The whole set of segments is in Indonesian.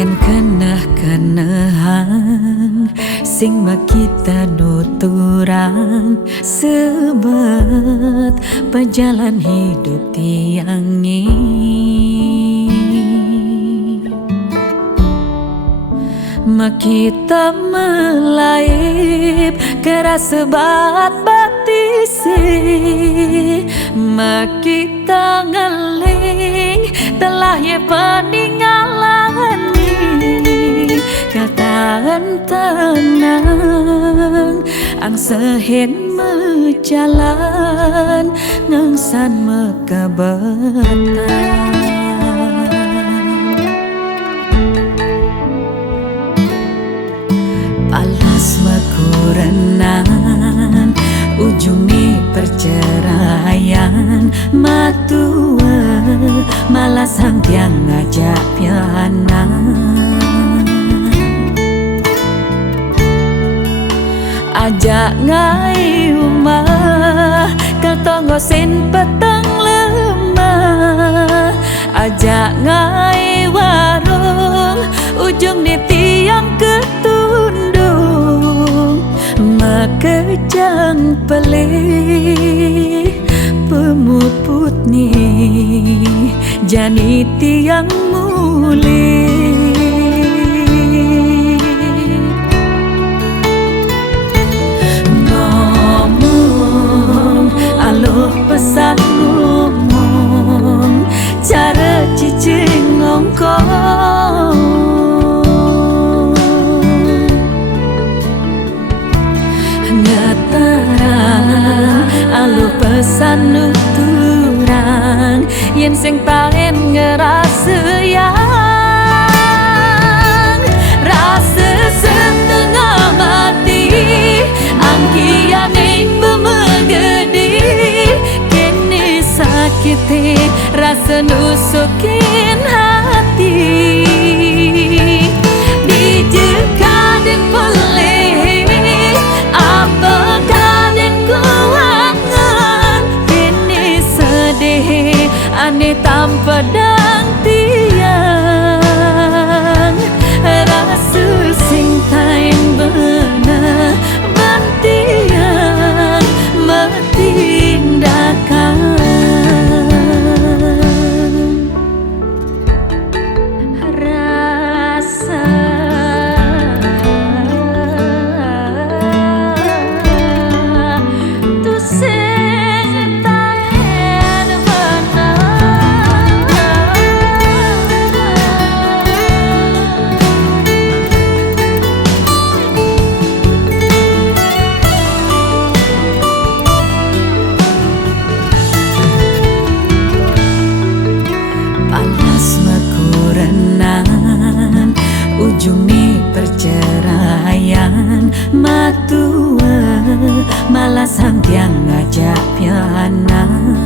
Yen kenah-kenahan sing makita nuturan sebet pejalan hidup tiang ini makita melaip keras sebat batisi makita ngeling telah ye peninggalan kataan tenang ang sehen mejalan ngangsan mekabatan palas makurenan ujung ni perceraian matua malah sang tiang ngajak pianan ajak ngai rumah ketonggo sen petang lemah ajak ngai warung ujung di tiang ketundung makejang pelih pemuput ni jani tiang mulih pesan ngomong cara cicing ngongkong ngataran alu pesan nuturan yen sing pengen ngerasa yang rasa setengah mati angkiane memegedi sakiti rasa nusukin hati dijekaden pelih apa kaden kuangan ini sedih aneh tanpa dang tiang rasa sing tain bener bantiang metindakan ujung ni perceraian matua malah sang tiang ngajak pianan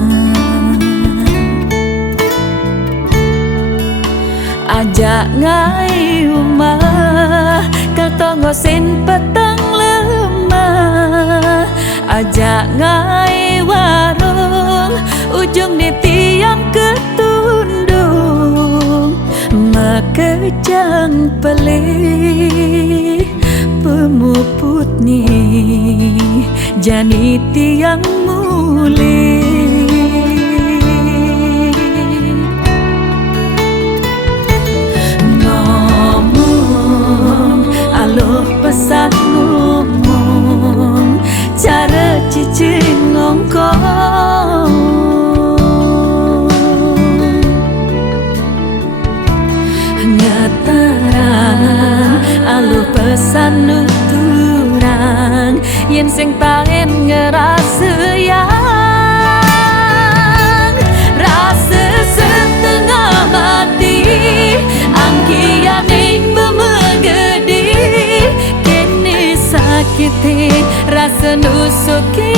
ajak ngai rumah ketonggo sen petang lemah ajak ngai warung ujung di tiang ketundung makejang pelih pemuput ni jani tiang mulih ngomong aluh pesan ngomong cara cicing ngongkong ngataran alu pesan nuturan yen sing pengen ngerasa yang rasa setengah mati angkian senusuki